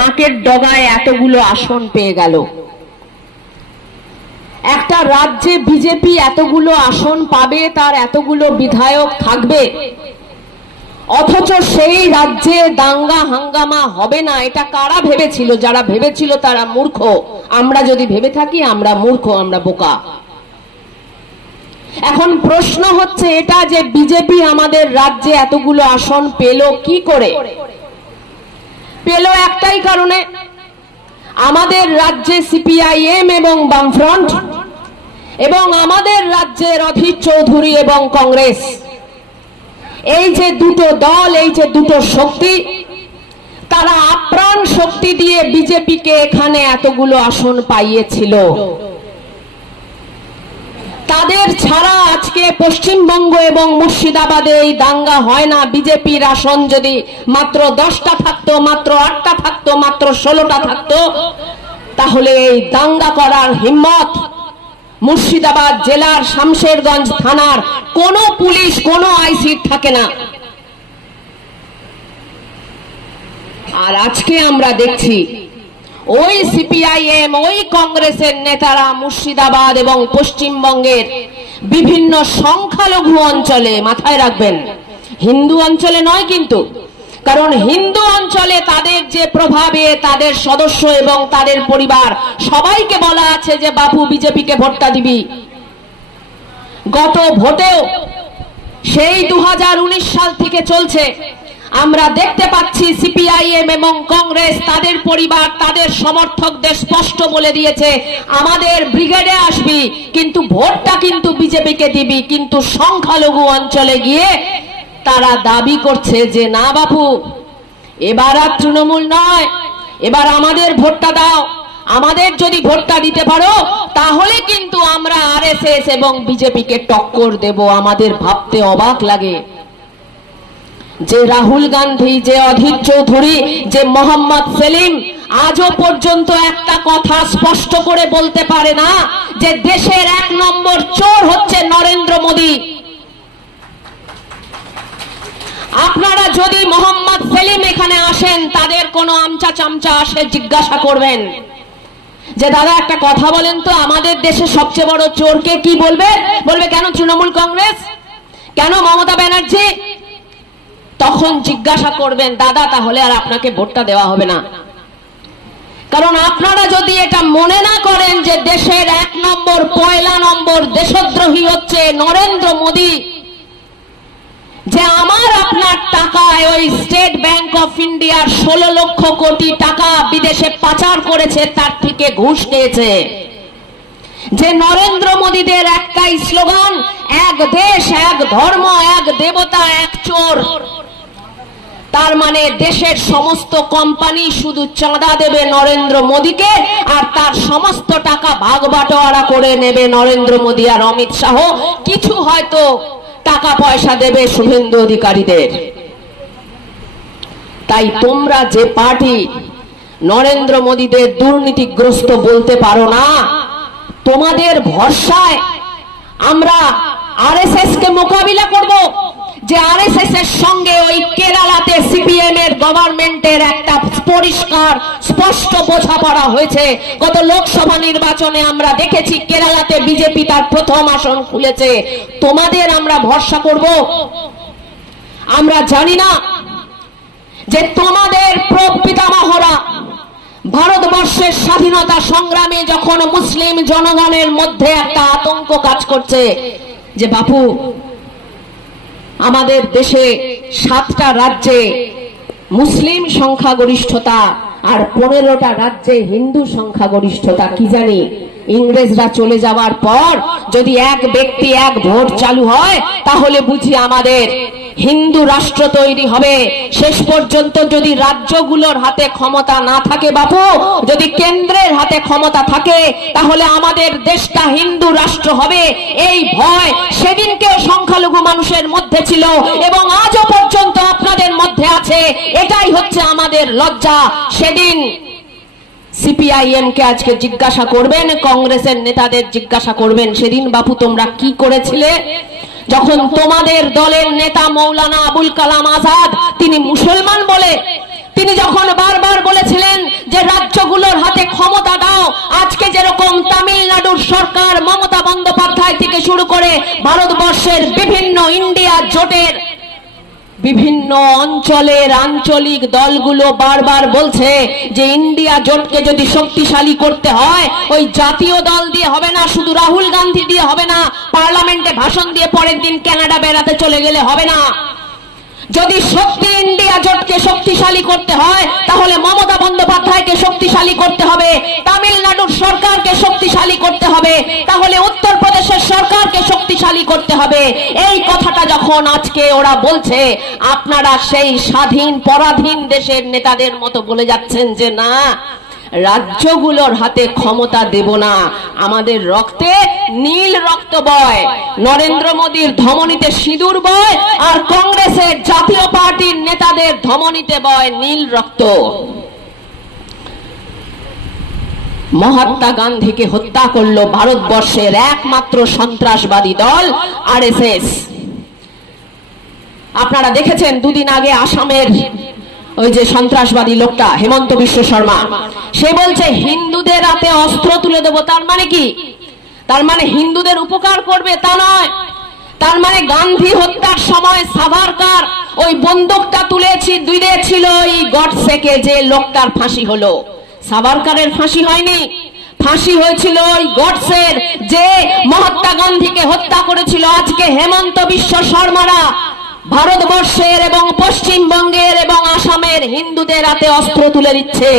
নাকের ডগায় এতগুলো আসন পেয়ে গেল। একটা রাজ্যে বিজেপি এতগুলো আসন পাবে, তার এতগুলো বিধায়ক থাকবে, অথচ সেই রাজ্যে দাঙ্গা হাঙ্গামা হবে না। এটা কারা ভেবেছিল? যারা ভেবেছিল তারা মূর্খ। আমরা যদি ভেবে থাকি আমরা মূর্খ, আমরা বোকা। এখন প্রশ্ন হচ্ছে এটা যে বিজেপি আমাদের রাজ্যে এতগুলো আসন পেল কি করে? পেল একটাই কারণে, আমাদের রাজ্যে সিপিআইএম এবং বামফ্রন্ট এবং আমাদের রাজ্যের অধীর চৌধুরী এবং কংগ্রেস, এই যে দুটো দল, এই যে দুটো শক্তি, তারা আপ্রাণ শক্তি দিয়ে বিজেপিকে এখানে এতগুলো আসন পাইয়েছিল। তাদের ছাড়া আজকে পশ্চিমবঙ্গ এবং মুর্শিদাবাদে এই দাঙ্গা হয় না। বিজেপির আসন যদি মাত্র 10টা থাকতো, মাত্র 8টা থাকতো, মাত্র 16টা থাকতো, তাহলে এই দাঙ্গা করার হিম্মত মুর্শিদাবাদ জেলার শামশেরগঞ্জ থানার কোনো পুলিশ, কোনো আইসি থাকে না। আর আজকে আমরা দেখছি ওই সিপিআইএম, ওই কংগ্রেসের নেতারা মুর্শিদাবাদ এবং পশ্চিমবঙ্গের বিভিন্ন সংখ্যালঘু অঞ্চলে, মাথায় রাখবেন হিন্দু অঞ্চলে নয় কিন্তু, কারণ হিন্দু অঞ্চলে তাদের যে প্রভাবে তাদের সদস্য এবং তাদের পরিবার সবাইকে বলা আছে যে বাপু বিজেপিকে ভোটটা দিবি। গত ভোটেও সেই 2019 সাল থেকে চলছে, আমরা দেখতে পাচ্ছি সিপিআইএম এবং কংগ্রেস তাদের পরিবার, তাদের সমর্থকদের স্পষ্ট বলে দিয়েছে আমাদের ব্রিগেডে আসবি, কিন্তু ভোটটা কিন্তু বিজেপিকে দিবি। কিন্তু সংখ্যালঘু অঞ্চলে গিয়ে তারা দাবি করছে যে না বাপু, এবার আর তৃণমূল নয়, এবার আমাদের ভোটটা দাও। আমাদের যদি ভোটটা দিতে পারো তাহলে কিন্তু আমরা আরএসএস এবং বিজেপিকে টক্কর দেব। আমাদের ভাবতে অবাক লাগে যে রাহুল গান্ধী, যে অধীর চৌধুরী, যে মোহাম্মদ সেলিম আজও পর্যন্ত একটা কথা স্পষ্ট করে বলতে পারে না যে দেশের 1 নম্বর চোর হচ্ছে নরেন্দ্র মোদী। আপনারা যদি মোহাম্মদ সেলিম এখানে আসেন, তাদের কোনো আমচা চামচা আসে, জিজ্ঞাসা করবেন যে দাদা একটা কথা বলেন তো, আমাদের দেশে সবচেয়ে বড় চোরকে? কি বলবে? বলবে কেন তৃণমূল কংগ্রেস, কেন মমতা ব্যানার্জি? তখন জিজ্ঞাসা করবেন দাদা তাহলে আর আপনাকে ভোটটা দেওয়া হবে না। কারণ আপনারা যদি এটা মনে না করেন যে দেশের 1 নম্বর, পয়লা নম্বর দেশদ্রোহী হচ্ছে নরেন্দ্র মোদী, যে আমার আপনার টাকায় ওই স্টেট ব্যাংক অফ ইন্ডিয়ার 16 লক্ষ কোটি টাকা বিদেশে পাচার করেছে, তার থেকে ঘুষ খেয়েছে, যে নরেন্দ্র মোদীদের একটাই স্লোগান, এক দেশ, এক ধর্ম, এক দেবতা, এক চোর, তার মানে দেশের সমস্ত কোম্পানি শুধু চাঁদা দেবে নরেন্দ্র মোদীকে, আর তার সমস্ত টাকা ভাগ বাটোয়ারা করে নেবে নরেন্দ্র মোদী আর অমিত শাহ। কিছু হয়তো টাকা পয়সা দেবে শুভেন্দু অধিকারীদের। তাই তোমরা যে পার্টি নরেন্দ্র মোদীদের দুর্নীতিগ্রস্ত বলতে পারো না, তোমাদের ভরসায় আমরা আরএসএস কে মোকাবিলা করব। যে আরএসএস এর সঙ্গে ওই কেরালাতে সিপিএম এর গভর্নমেন্টের একটা পরিষ্কার স্পষ্ট বোঝাপড়া হয়েছে। গত লোকসভা নির্বাচনে আমরা দেখেছি কেরালাতে বিজেপি তার প্রথম আসন খুলেছে। তোমাদের আমরা ভরসা করব? আমরা জানি না যে তোমাদের প্রপিতামহরা ভারতবর্ষের স্বাধীনতা সংগ্রামে যখন মুসলিম জনগণের মধ্যে একটা আতঙ্ক কাজ করছে যে বাপু আমাদের দেশে 7টা রাজ্যে মুসলিম সংখ্যাগরিষ্ঠতা আর 15টা রাজ্যে হিন্দু সংখ্যাগরিষ্ঠতা, কি জানি ইংরেজরা চলে যাওয়ার পর যদি এক ব্যক্তি এক ভোট চালু হয় তাহলে বুঝি আমাদের হিন্দু রাষ্ট্র তৈরি হবে। শেষ পর্যন্ত যদি রাজ্যগুলোর হাতে ক্ষমতা না থাকে বাপু, যদি কেন্দ্রের হাতে ক্ষমতা থাকে তাহলে আমাদের দেশটা হিন্দু রাষ্ট্র হবে। এই ভয় সেদিনকেও সংখ্যালঘু মানুষের মধ্যে ছিল এবং আজও পর্যন্ত আপনাদের মধ্যে আছে। এটাই হচ্ছে আমাদের লজ্জা। সেদিন সিপিআইএম কে আজকে জিজ্ঞাসা করবেন, কংগ্রেসের নেতাদের জিজ্ঞাসা করবেন সেদিন বাপু তোমরা কি করেছিলে, যখন তোমাদের দলের নেতা মৌলানা আবুল কালাম আজাদ তিনি মুসলমান বলে তিনি যখন বারবার বলেছিলেন ভারতবর্ষের বিভিন্ন ইন্ডিয়া জোটের বিভিন্ন অঞ্চলের আঞ্চলিক দলগুলো বারবার বলছে যে ইন্ডিয়া জোটকে যদি শক্তিশালী করতে হয় ওই জাতীয় দল দিয়ে হবে না, শুধু রাহুল গান্ধী দিয়ে হবে না, পার্লামেন্টে ভাষণ দিয়ে পরের দিন কানাডা বেড়াতে চলে গেলে হবে না। যদি সত্যি ইন্ডিয়া জোটকে শক্তিশালী করতে হয় তাহলে মমতা বন্দ্যোপাধ্যায়কে শক্তিশালী করতে হবে, তামিলনাড়ুর সরকারকে শক্তিশালী করতে হবে, তাহলে উত্তরপ্রদেশের সরকারকে শক্তিশালী করতে হবে। এই কথাটা যখন আজকে ওরা বলছে, আপনারা সেই স্বাধীন পরাধীন দেশের নেতাদের মতো বলে যাচ্ছেন যে না, রাজ্যগুলোর হাতে ক্ষমতা দেব না, আমাদের রক্তে নীল রক্ত বয়, নরেন্দ্র মোদীর ধমনীতে সিঁদুর বয়, আর কংগ্রেসের জাতীয় পার্টির নেতাদের ধমনীতে বয় নীল রক্ত। মহাত্মা গান্ধীকে হত্যা করলো ভারতবর্ষের একমাত্র সন্ত্রাসবাদী দল আরএসএস। আপনারা দেখেছেন দুদিন আগে আসামের ওই যে সন্ত্রাসবাদী লোকটা হেমন্ত বিশ্ব শর্মা, সে বলছে হিন্দুদের হাতে অস্ত্র তুলে দেবো। তার মানে কি? তার মানে হিন্দুদের উপকার করবে তা নয়। তার মানে গান্ধী হত্যার সময় সাভারকার ওই বন্দুকটা দিয়েছিল ওই গডসেকে, যে লোকটার ফাঁসি হলো। সাভারকারের ফাঁসি হয়নি, ফাঁসি হয়েছিল ওই গডসের, যে মহাত্মা গান্ধীকে হত্যা করেছিল। আজকে হেমন্ত বিশ্ব শর্মারা ভারতবর্ষের এবং পশ্চিমবঙ্গের এবং আসামের হিন্দুদের হাতে অস্ত্র তুলে দিচ্ছে।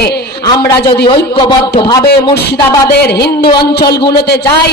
আমরা যদি ঐক্যবদ্ধভাবে মুর্শিদাবাদের হিন্দু অঞ্চলগুলোতে যাই,